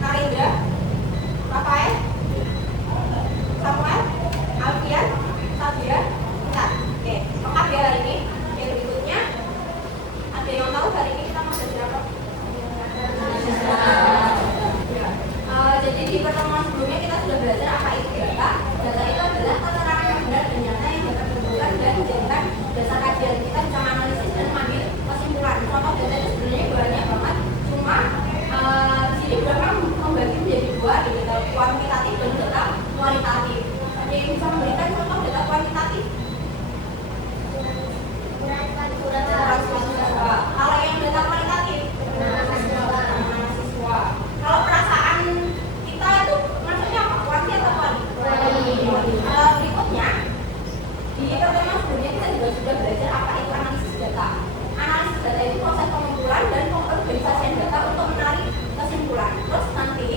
Karinda, Rafael, Samuel, Alfian, Sabia, Intan. Oke, lengkap ya hari ini. Yang berikutnya, ada yang tahu hari ini kita mau belajar apa? Jadi di pertemuan sebelumnya kita sudah belajar apa itu data. Data itu adalah keterangan yang benar dan nyata yang dapat ditentukan dan dijadikan dasar kajian. Kita bisa menganalisis dan mengambil kesimpulan. Contoh data itu sebenarnya banyak banget. Cuma di sini berapa membagi menjadi dua, data kuantitatif dan data kualitatif. Ada yang bisa memberikan contoh data kuantitatif? Kalau yang data kualitatif, mahasiswa. Kalau perasaan kita itu maksudnya apa? Kuanti atau kuali? Berikutnya, di pertemuan sebelumnya kita juga sudah belajar apa itu analisis data. Analisis data itu proses pengumpulan dan pengorganisasian data untuk menarik kesimpulan. Terus nanti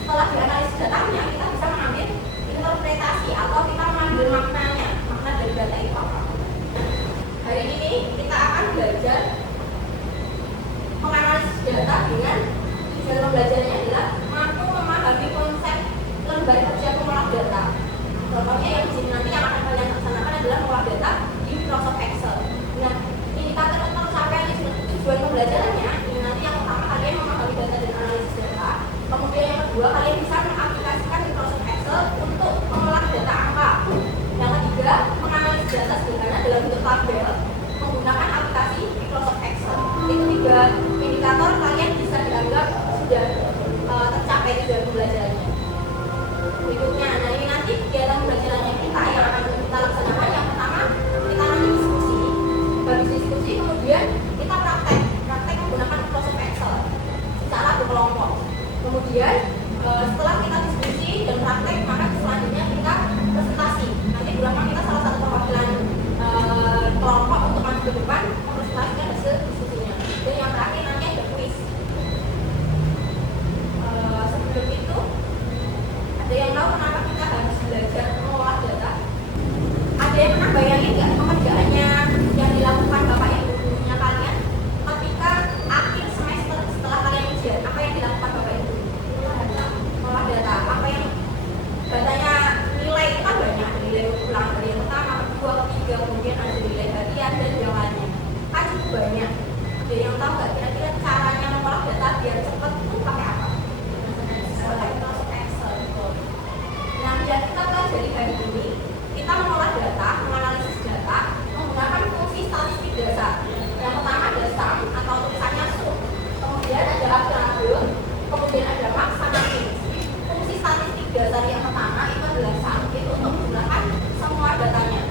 setelah dianalisis datanya kita bisa mengambil interpretasi atau kita mengambil maknanya, makna dari data itu apa. Hari ini kita akan belajar menganalisis data dengan tujuan pembelajarannya adalah mampu memahami konsep lembar kerja pengolah data. Contohnya yang di sini nanti yang akan kalian laksanakan adalah mengolah data di Microsoft Excel. Nah, indikator tercapaian tujuan pembelajarannya ini nanti yang pertama kalian memahami data dan analisis data. Kemudian yang kedua kalian bisa mengaplikasikan Microsoft Excel untuk mengolah data angka. Yang ketiga menganalisis data sederhana dalam bentuk tabel menggunakan aplikasi Microsoft Excel. Itu tiga indikator kalian bisa dianggap sudah tercapai tujuan pembelajarannya. Berikutnya, nah ini nanti kegiatan pembelajarannya kita yang akan kita laksanakan. Yang pertama kita nanti diskusi, habis diskusi kemudian kita praktek menggunakan Microsoft Excel secara berkelompok. Kemudian setelah kita diskusi dan praktek, maka selanjutnya kita presentasi. Nanti berapa kita salah satu perwakilan kelompok untuk maju ke depan mempresentasikan hasil diskusinya. Dan yang terakhir nanti ada quiz. Sebelum itu, ada yang tahu kenapa kita harus belajar mengolah data? Ada yang pernah bayangin nggak pekerjaannya yang dilakukan Bapak Ibu gurunya kalian ketika akhir semester setelah kalian ujian? Apa yang dilakukan Bapak Ibu? Mengolah data. Apa yang datanya nilai itu kan banyak, nilai ulang dari yang pertama, kedua, ketiga, kemudian ada nilai harian dan yang lainnya. Kan cukup banyak. Ada yang tahu nggak kira-kira caranya mengolah data biar cepat itu pakai apa? Microsoft Excel. Nah, yang kita pelajari hari ini, kita mengolah data, menganalisis data menggunakan fungsi statistik dasar. Yang pertama ada sum atau tulisannya sum, kemudian ada aggregate, kemudian ada max sama min. Fungsi statistik dasar yang pertama itu adalah sum, itu untuk menggunakan semua datanya.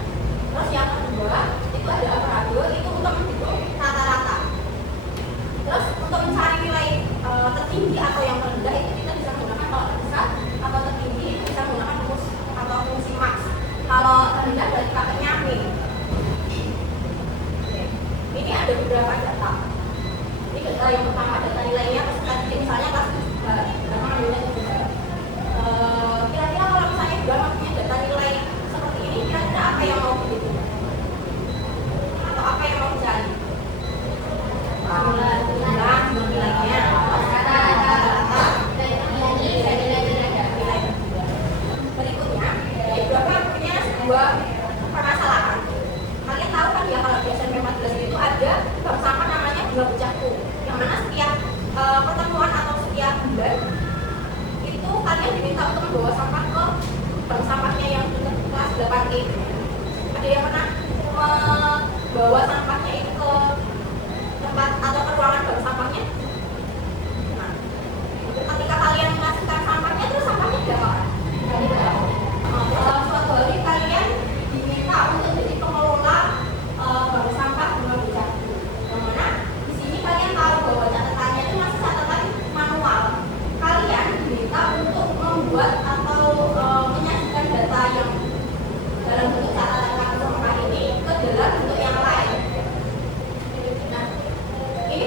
Terus yang kedua itu ada aggregate, itu untuk menghitung rata-rata. Terus untuk mencari nilai tertinggi atau yang terendah itu kita bisa menggunakan kalau terbesar atau tertinggi bisa menggunakan rumus atau fungsi max. Kalau terendah berarti pakainya min. Ini ada beberapa data. Ini data yang pertama, data nilainya tadi misalnya kelas 7, berapa nilainya 7. Kira-kira kalau misalnya juga punya data nilai seperti ini, kira-kira apa yang mau dihitung? Atau apa yang mau dicari? Nilainya. Berikutnya, ini Bapak punya sebuah permasalahan. Kalian tahu kan ya kalau di SMP 14 itu ada bank sampah namanya Bunga Bucahku, yang mana setiap pertemuan atau setiap bulan itu kalian diminta untuk membawa sampah ke bank sampahnya yang dekat kelas 8E. Ada yang pernah membawa sampahnya itu ke tempat atau ke ruangan bank sampahnya? Nah, ketika kalian mengasihkan sampahnya, terus sampahnya diapakan? Suatu hari kalian diminta untuk jadi pengelola bank sampah Bunga Bucahku. Yang mana di sini kalian tahu bahwa catatannya itu masih catatan manual. Kalian diminta untuk membuat atau menyajikan data yang dalam bentuk catatan kartu sampah ini ke dalam bentuk yang lain. Nah, ini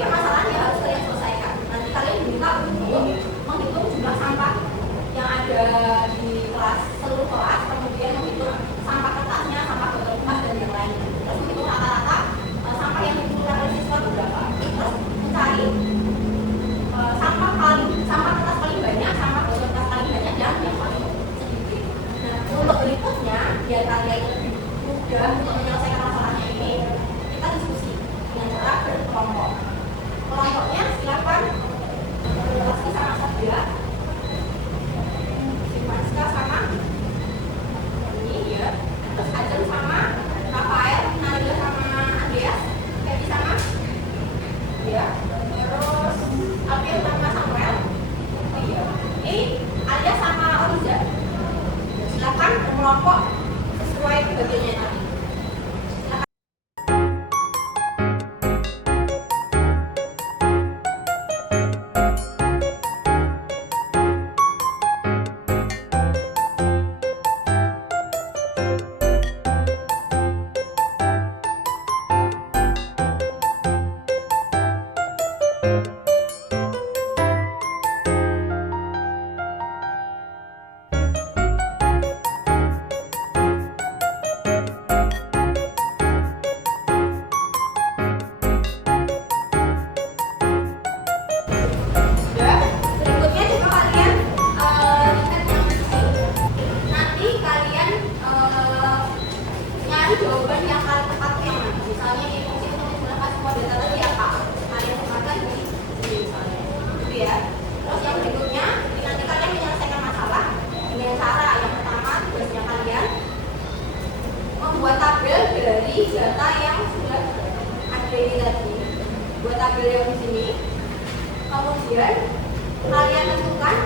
kalian tentukan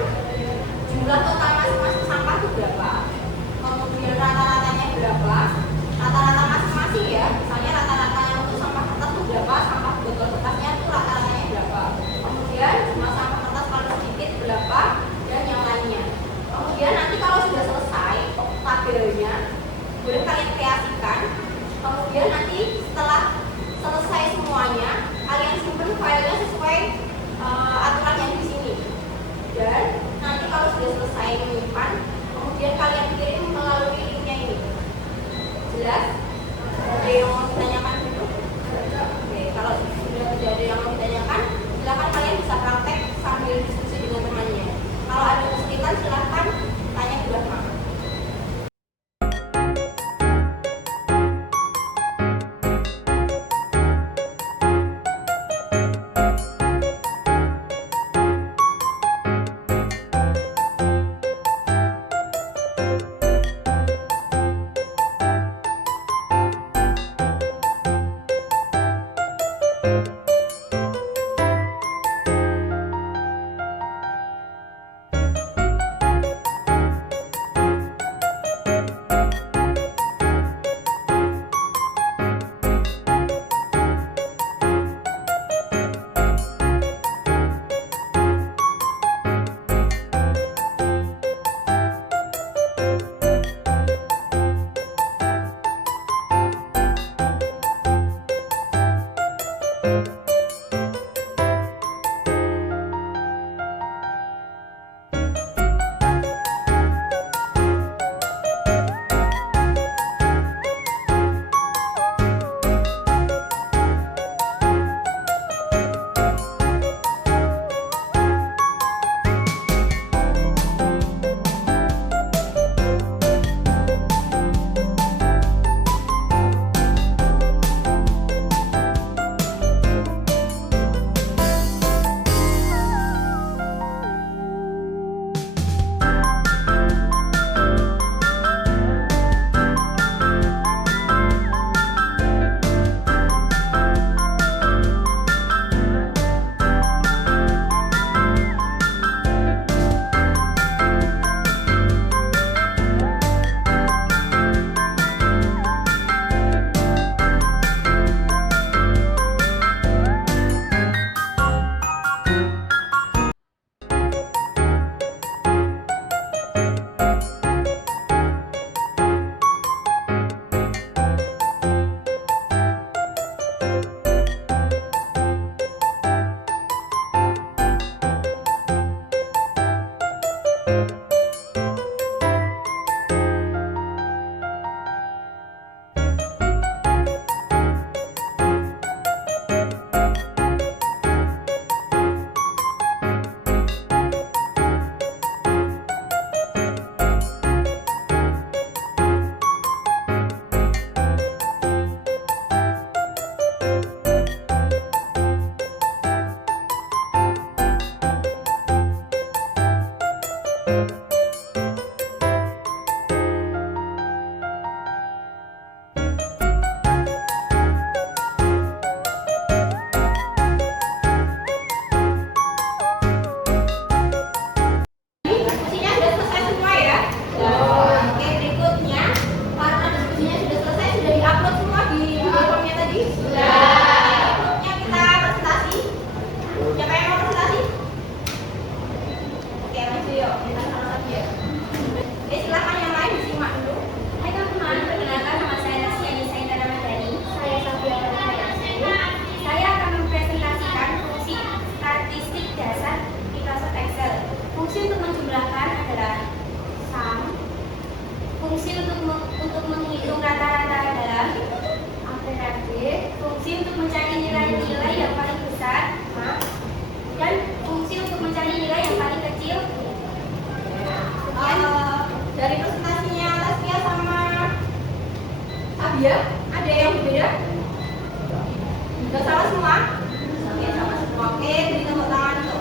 jumlah total masing-masing sampah itu berapa, kemudian rata-ratanya berapa, rata-rata masing-masing ya, misalnya rata-ratanya untuk sampah kertas itu berapa, sampah botol kertasnya itu rata-ratanya berapa, kemudian jumlah sampah kertas kalau sedikit berapa, dan yang lainnya. Kemudian nanti kalau sudah selesai tabelnya, boleh kalian kreasikan. Kemudian nanti setelah selesai semuanya, kalian simpan filenya sesuai aturan yang di sini. Dan nanti kalau sudah selesai menyimpan, kemudian kalian kirim melalui linknya ini. Jelas? Ada yang mau ditanyakan dulu? Oke, kalau sudah tidak ada yang mau ditanyakan, silakan kalian bisa praktek sambil diskusi dengan temannya. Kalau ada kesulitan, silakan tanya ke belakang. Iya, ada yang berbeda? Udah salah semua? Oke, sama semua. Oke, beri tepuk tangan untuk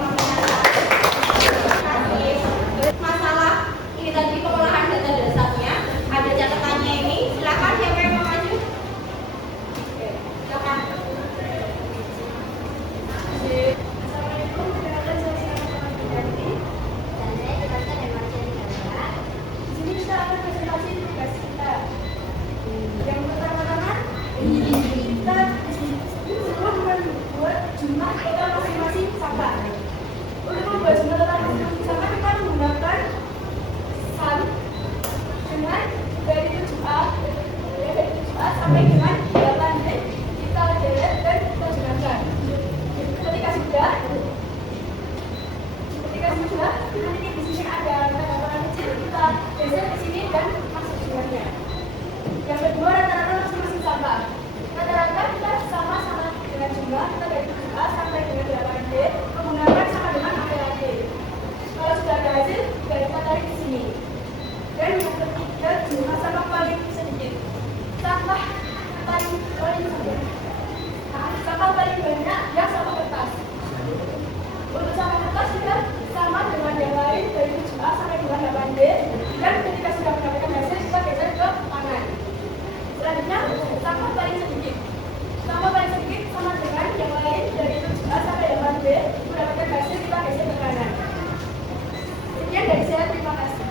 masalah ini tadi pengolahan data dasarnya. Ada catatannya ini. Silakan siapa yang mau maju? Oke, silakan. Assalamualaikum, perkenalkan saya yang kedua, nanti di sini ada tanda-tanda kecil, kita geser di sini dan masuk semuanya. Yang kedua, rata-rata masing-masing sama. Rata-rata kita sama-sama dengan jumlah, kita dari 7A sampai dengan 8D, menggunakan sama dengan APAD. Kalau sudah ada hasil, kita tarik di sini. Dan yang ketiga, jumlah sama paling sedikit. Sampah paling sedikit. Sampah paling banyak yang sama kertas. Untuk sampah kertas juga sama dengan yang lain dari 7A sampai dengan 8D. Dan ketika sudah mendapatkan hasil, kita geser ke kanan. Selanjutnya, sampah paling sedikit. Sampah paling sedikit sama dengan yang lain dari 7A sampai 8D. Mendapatkan hasil, kita geser ke kanan. Sekian dari saya, terima kasih.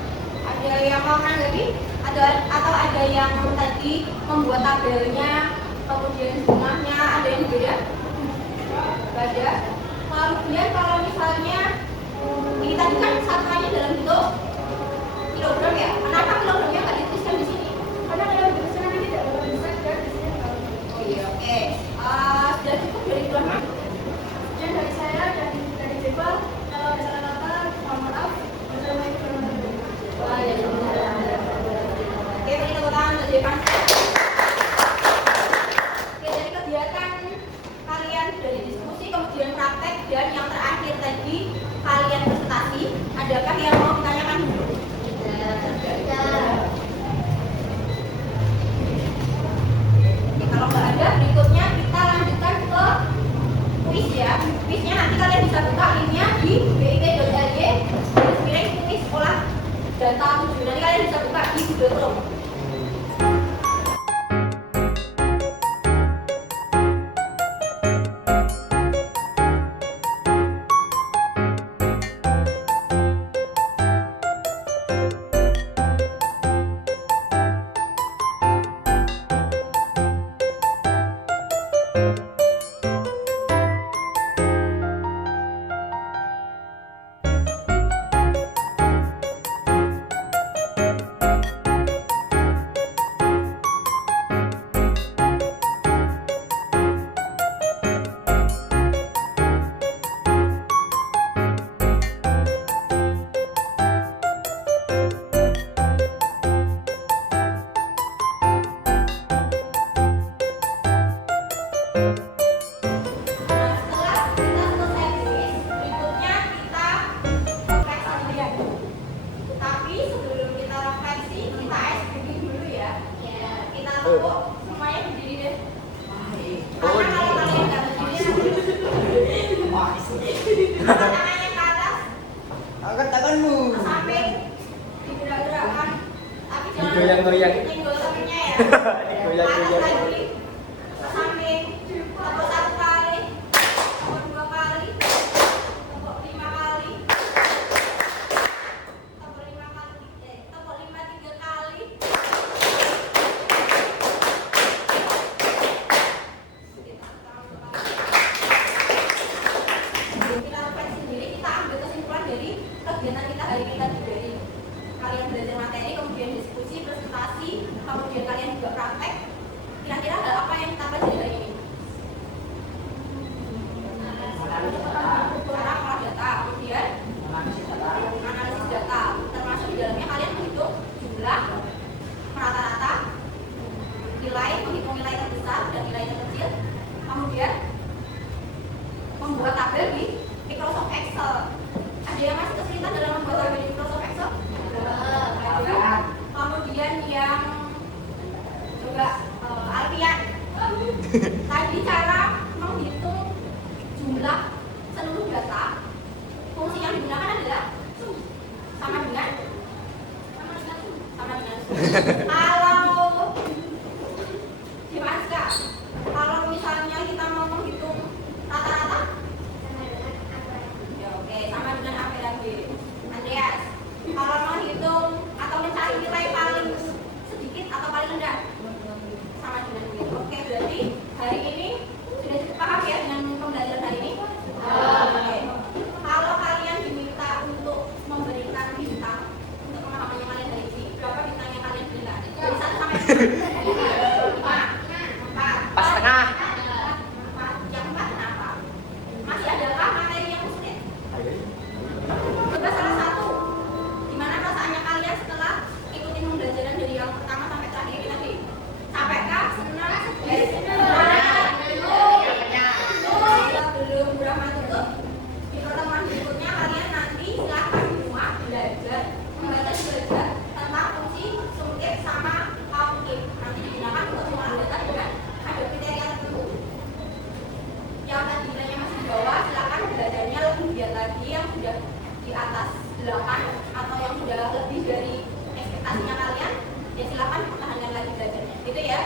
Ada yang mau lagi? Atau ada yang tadi membuat tabelnya, kemudian jumlahnya, ada yang beda? Gak ada. Kemudian kalau misalnya ini tadi kan satuannya dalam bentuk kilogram ya, kenapa kilogramnya nggak dituliskan di sini? Karena kalau dituliskan nanti tidak dapat bisa dan di sini. Oh iya, oke. Sudah cukup dari keluarga? Sekian dari saya dan dari Jepang. Kalau ada salah kata, mohon maaf. Wassalamualaikum warahmatullahi wabarakatuh. Waalaikumsalam. Oke, beri tepuk tangan untuk Jepang. Oke, dari kegiatan kalian dari diskusi, kemudian praktek, dan yang terakhir tadi kalian presentasi, adakah yang mau ditanyakan dulu? Oke, kalau nggak ada, berikutnya kita lanjutkan ke kuis ya. Kuisnya nanti kalian bisa buka linknya di bit.ly/kuis olah data 7. Nanti kalian bisa buka di Google Chrome. Semuanya berdiri deh. Karena kalau kalian nggak berdiri, tangannya ke atas, Angkat tanganmu. ke samping, digerak-gerakkan, tapi jangan Digoyang-goyang. nyenggol tangannya ya. Digoyang-goyang. Atas lagi, ke samping, tepuk 1 kali, tepuk 2 kali, tepuk 5 kali, tepuk 5 kali, tepuk 5 3 kali. Kita refleksi sendiri, kita ambil kesimpulan dari kegiatan kita hari kita dari kalian belajar materi, kemudian diskusi, presentasi, kemudian kalian juga praktek. Kira-kira ada apa yang kita pelajari hari ini? Cara olah data, kemudian analisis data, termasuk di dalamnya kalian menghitung jumlah, merata-rata, nilai, menghitung nilai terbesar dan nilai terkecil, kemudian membuat tabel di Microsoft Excel. Ada yang masih kesulitan dalam membuat tabel di Microsoft Excel? Ada. Kemudian yang juga Alfian. Tadi cara menghitung jumlah seluruh data. Fungsi yang digunakan adalah sama dengan kalau gimana? Kalau misalnya kita mau menghitung rata-rata, ya oke, sama dengan apa lagi? Andreas, kalau menghitung atau mencari nilai paling sedikit atau paling rendah, sama dengan ini. Oke, berarti hari ini sudah cukup paham ya dengan pembelajaran hari ini? Oke. Kalau kalian diminta untuk memberikan bintang untuk pemahamannya kalian hari ini, berapa bintangnya kalian berikan? Dari 1 sampai 5. 4. Pas tengah. Yang 4 kenapa? Masih adakah materi yang sulit? belajar lagi yang sudah di atas 8 atau yang sudah lebih dari ekspektasinya kalian, ya silakan pertahankan lagi belajarnya. Gitu ya.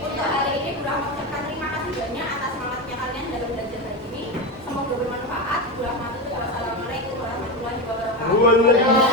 Untuk hari ini Bu Rahma ucapkan terima kasih banyak atas semangatnya kalian dalam belajar hari ini. Semoga bermanfaat. Bu Rahma tutup. Wassalamualaikum warahmatullahi wabarakatuh.